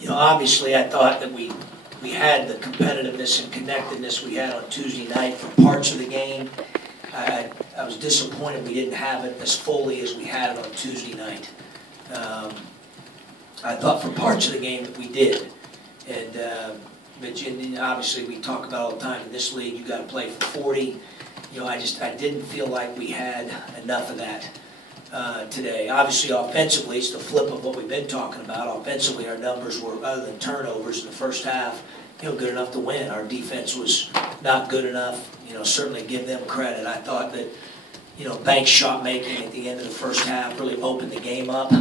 You know, obviously I thought that we had the competitiveness and connectedness we had on Tuesday night for parts of the game. I was disappointed we didn't have it as fully as we had it on Tuesday night. I thought for parts of the game that we did. But obviously we talk about all the time in this league, you got to play for 40. You know, I didn't feel like we had enough of that today. Obviously, offensively, it's the flip of what we've been talking about. Offensively, our numbers were, other than turnovers in the first half, you know, good enough to win. Our defense was not good enough. You know, certainly give them credit. I thought that, you know, Banks' shot making at the end of the first half really opened the game up.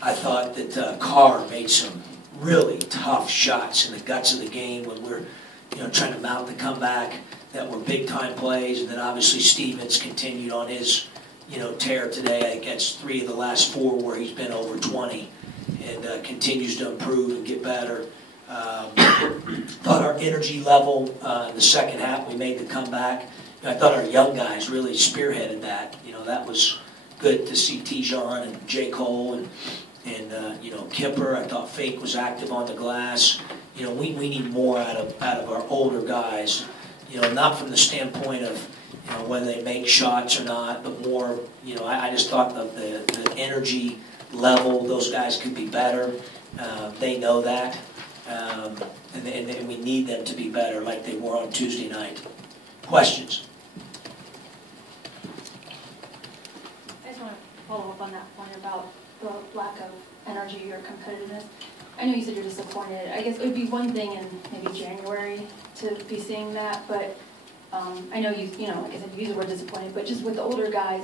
I thought that Carr made some really tough shots in the guts of the game when we're, you know, trying to mount the comeback that were big-time plays. And then obviously Stevens continued on his, you know, tear today. I think that's 3 of the last 4 where he's been over 20 and continues to improve and get better. Thought our energy level in the second half, we made the comeback. You know, I thought our young guys really spearheaded that. You know, that was good to see Tijon and J. Cole and you know, Kipper. I thought Fake was active on the glass. You know, we need more out of our older guys. You know, not from the standpoint of, you know, whether they make shots or not, but more, you know, I just thought the energy level, those guys could be better. They know that. And we need them to be better like they were on Tuesday night. Questions? I just want to follow up on that point about the lack of energy or competitiveness. I know you said you're disappointed. I guess it would be one thing in maybe January to be seeing that, but I know you know, like I said, you use the word disappointed, but just with the older guys,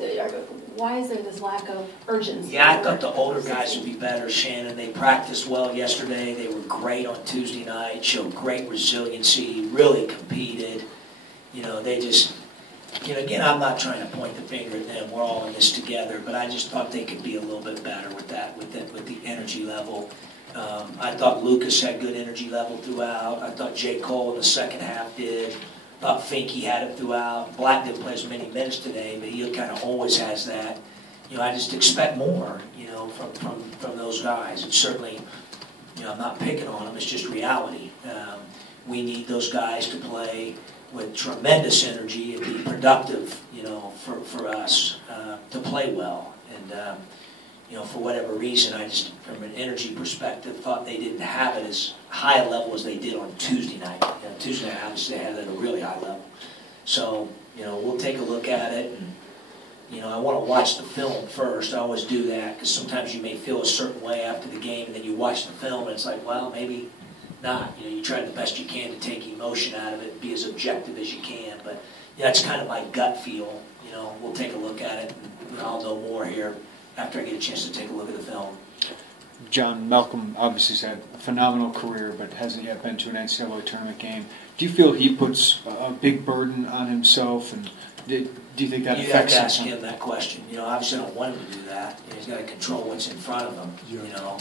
why is there this lack of urgency? Yeah, I thought the older guys would be better, Shannon. They practiced well yesterday. They were great on Tuesday night, showed great resiliency, really competed. You know, they just, you know, again, I'm not trying to point the finger at them. We're all in this together, but I just thought they could be a little bit better with that, with the energy level. I thought Lucas had good energy level throughout. I thought J. Cole in the second half did. I thought Finke had it throughout. Black didn't play as many minutes today, but he kind of always has that. You know, I just expect more, you know, from those guys. And certainly, you know, I'm not picking on them. It's just reality. We need those guys to play with tremendous energy and be productive, you know, for us to play well. And, you know, for whatever reason, I just, from an energy perspective, thought they didn't have it as high a level as they did on Tuesday night. You know, Tuesday night, obviously, they had it at a really high level. So, you know, we'll take a look at it. And, you know, I want to watch the film first. I always do that because sometimes you may feel a certain way after the game, and then you watch the film, and it's like, well, maybe not. You know, you try the best you can to take emotion out of it and be as objective as you can. But yeah, that's kind of my gut feel. You know, we'll take a look at it, and I'll know more here after I get a chance to take a look at the film. John, Malcolm obviously has had a phenomenal career, but hasn't yet been to an NCAA tournament game. Do you feel he puts a big burden on himself, and do you think that affects him? You have to ask him that question. You know, obviously I don't want him to do that. You know, he's got to control what's in front of him, you know,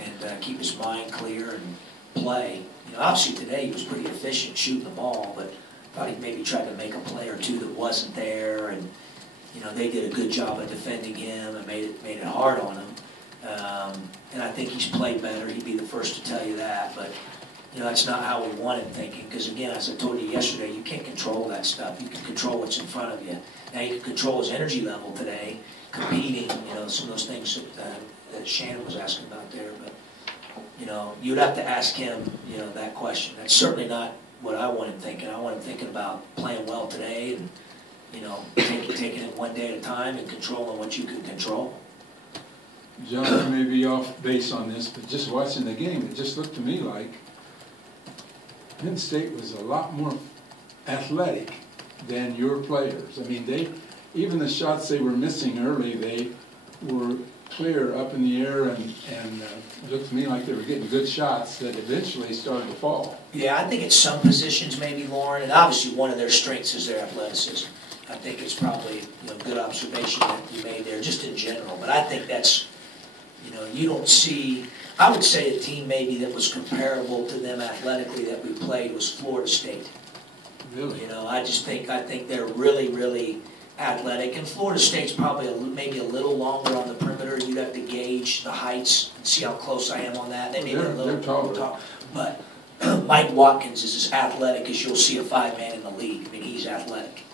and keep his mind clear and play. You know, obviously today he was pretty efficient shooting the ball, but I thought he maybe tried to make a play or two that wasn't there, and you know, they did a good job of defending him and made it hard on him. And I think he's played better. He'd be the first to tell you that. But, you know, that's not how we want him thinking. Because, again, as I told you yesterday, you can't control that stuff. You can control what's in front of you. Now you can control his energy level today, competing, you know, some of those things that Shannon was asking about there. But, you know, you'd have to ask him, you know, that question. That's certainly not what I want him thinking. I want him thinking about playing well today and, you know, taking it one day at a time and controlling what you can control. John, I may be off base on this, but just watching the game, it just looked to me like Penn State was a lot more athletic than your players. I mean, even the shots they were missing early, they were clear up in the air, and it looked to me like they were getting good shots that eventually started to fall. Yeah, I think at some positions maybe, Lauren, and obviously one of their strengths is their athleticism. I think it's probably, you know, good observation that you made there, just in general. But I think that's, you know, you don't see. I would say a team maybe that was comparable to them athletically that we played was Florida State. Really? You know, I think they're really, really athletic, and Florida State's probably maybe a little longer on the perimeter. You'd have to gauge the heights and see how close I am on that. They may be a little taller, but Mike Watkins is as athletic as you'll see a 5-man in the league. I mean, he's athletic.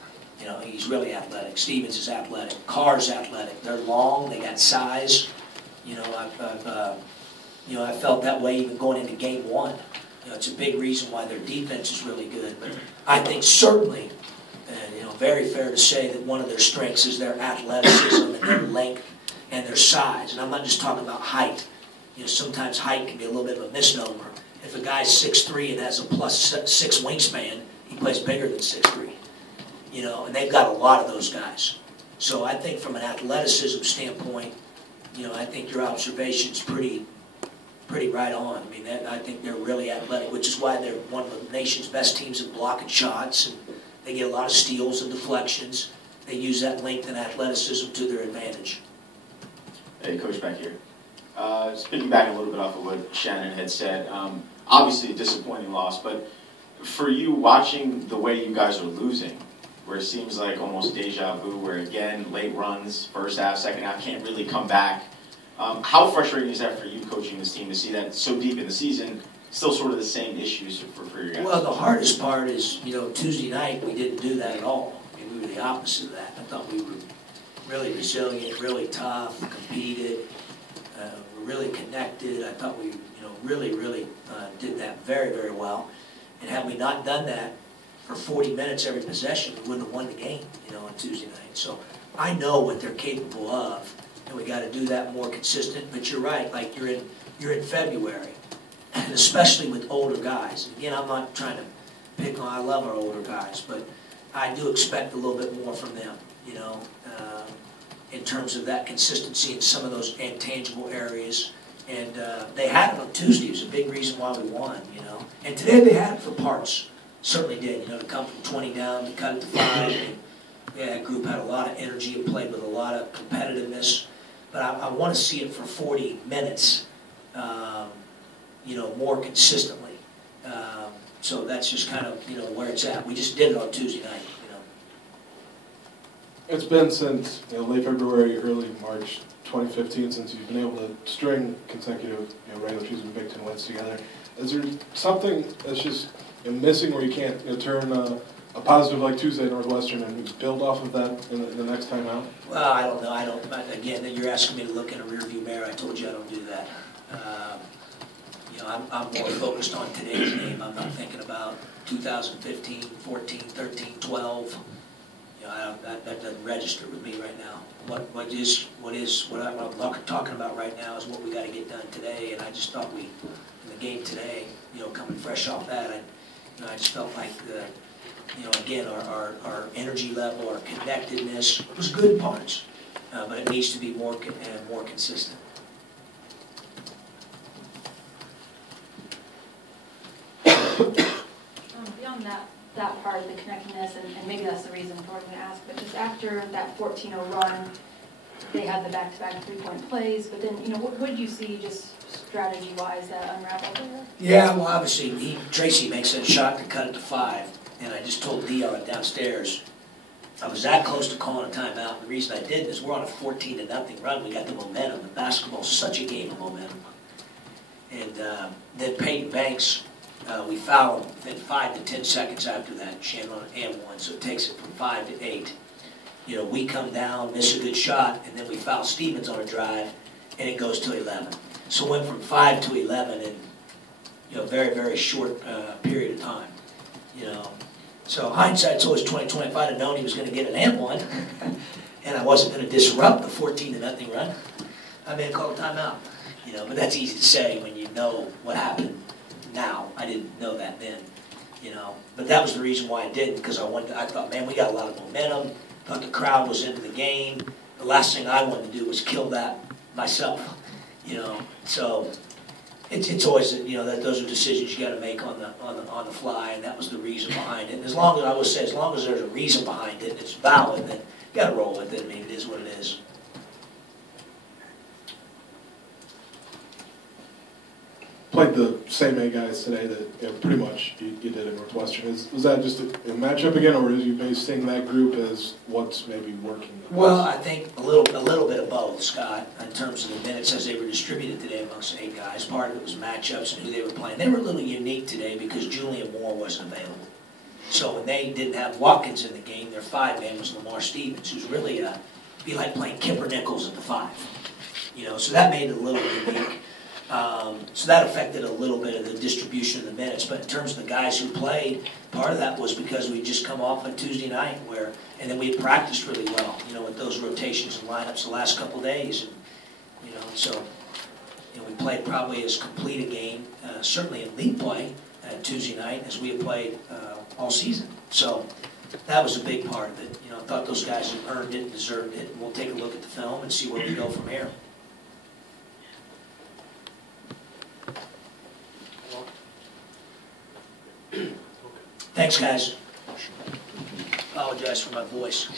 You know, he's really athletic. Stevens is athletic. Carr's athletic. They're long. They got size. You know, I felt that way even going into game 1. You know, it's a big reason why their defense is really good. But I think certainly, and you know, very fair to say that one of their strengths is their athleticism and their length and their size. And I'm not just talking about height. You know, sometimes height can be a little bit of a misnomer. If a guy's 6'3" and has a +6 wingspan, he plays bigger than 6'3". You know, and they've got a lot of those guys. So I think from an athleticism standpoint, you know, I think your observation's pretty right on. I mean, I think they're really athletic, which is why they're one of the nation's best teams at blocking shots, and they get a lot of steals and deflections. They use that length and athleticism to their advantage. Hey, Coach, back here. Speaking back a little bit off of what Shannon had said, obviously a disappointing loss, but for you, watching the way you guys are losing, where it seems like almost deja vu, where again, late runs, first half, second half, can't really come back. How frustrating is that for you coaching this team to see that so deep in the season, still sort of the same issues for your guys? Well, the hardest part is, you know, Tuesday night we didn't do that at all. I mean, we were the opposite of that. I thought we were really resilient, really tough, competed, were really connected. I thought we, you know, really did that very, very well. And had we not done that for 40 minutes every possession, we wouldn't have won the game, you know, on Tuesday night. So I know what they're capable of, and we got to do that more consistent. But you're right, like you're in February, and especially with older guys. Again, I'm not trying to pick on. I love our older guys, but I do expect a little bit more from them, you know, in terms of that consistency in some of those intangible areas. And they had it on Tuesday. It was a big reason why we won, you know. And today they had it for parts. Certainly did, you know, to come from 20 down, to cut it to 5. And, yeah, that group had a lot of energy and played with a lot of competitiveness. But I want to see it for 40 minutes, you know, more consistently. So that's just kind of, you know, where it's at. We just did it on Tuesday night, you know. It's been since, you know, late February, early March 2015 since you've been able to string consecutive, you know, regular season Big Ten wins together. Is there something that's just, you know, missing where you can't, you know, turn a positive like Tuesday Northwestern and build off of that in the next time out? Well, I don't know. Again, you're asking me to look in a rearview mirror. I told you I don't do that. You know, I'm more focused on today's game. I'm not thinking about 2015, 14, 13, 12. You know, that doesn't register with me right now. What I'm talking about right now is what we got to get done today. And I just thought in the game today, you know, coming fresh off that, I just felt like you know, again, our energy level, our connectedness was good in parts, but it needs to be more consistent. Beyond that part of the connectedness, and maybe that's the reason for what I'm going to ask, but just after that 14-0 run, they had the back-to-back three-point plays, but then, you know, what did you see just strategy-wise that unraveled there? Yeah, well, obviously, Tracy makes that shot to cut it to 5, and I just told Dion downstairs, I was that close to calling a timeout. The reason I did is we're on a 14-0 run. We got the momentum, and basketball's such a game of momentum. And then Peyton Banks, we foul him within 5 to 10 seconds after that, Chandler and 1, so it takes it from 5 to 8. You know, we come down, miss a good shot, and then we foul Stevens on a drive, and it goes to 11. So it went from 5 to 11 in, you know, a very, very short period of time. You know, so hindsight's always 20/20. If I'd have known he was going to get an and 1, and I wasn't going to disrupt the 14-0 run, I may have called a timeout. You know, but that's easy to say when you know what happened now. I didn't know that then. You know, but that was the reason why I didn't, because I thought, man, we got a lot of momentum. Thought the crowd was into the game. The last thing I wanted to do was kill that myself. You know, so it's always, you know, that those are decisions you got to make on the fly, and that was the reason behind it. And as long as there's a reason behind it, and it's valid, then you got to roll with it. I mean, it is what it is. played the same 8 guys today that pretty much you did at Northwestern. Was that just a matchup again, or are you basing that group as what's maybe working? Well, I think a little bit of both, Scott, in terms of the minutes as they were distributed today amongst the 8 guys. Part of it was matchups and who they were playing. They were a little unique today because Julian Moore wasn't available. So when they didn't have Watkins in the game, their 5-man was Lamar Stevens, who's really be like playing Kipper Nichols at the 5. So that made it a little unique. So that affected a little bit of the distribution of the minutes. But in terms of the guys who played, part of that was because we just come off a Tuesday night and then we had practiced really well, with those rotations and lineups the last couple of days. And, so we played probably as complete a game, certainly in league play Tuesday night as we had played all season. So that was a big part of it. I thought those guys had earned it and deserved it. And we'll take a look at the film and see where we go from here. Thanks, guys. Apologize for my voice.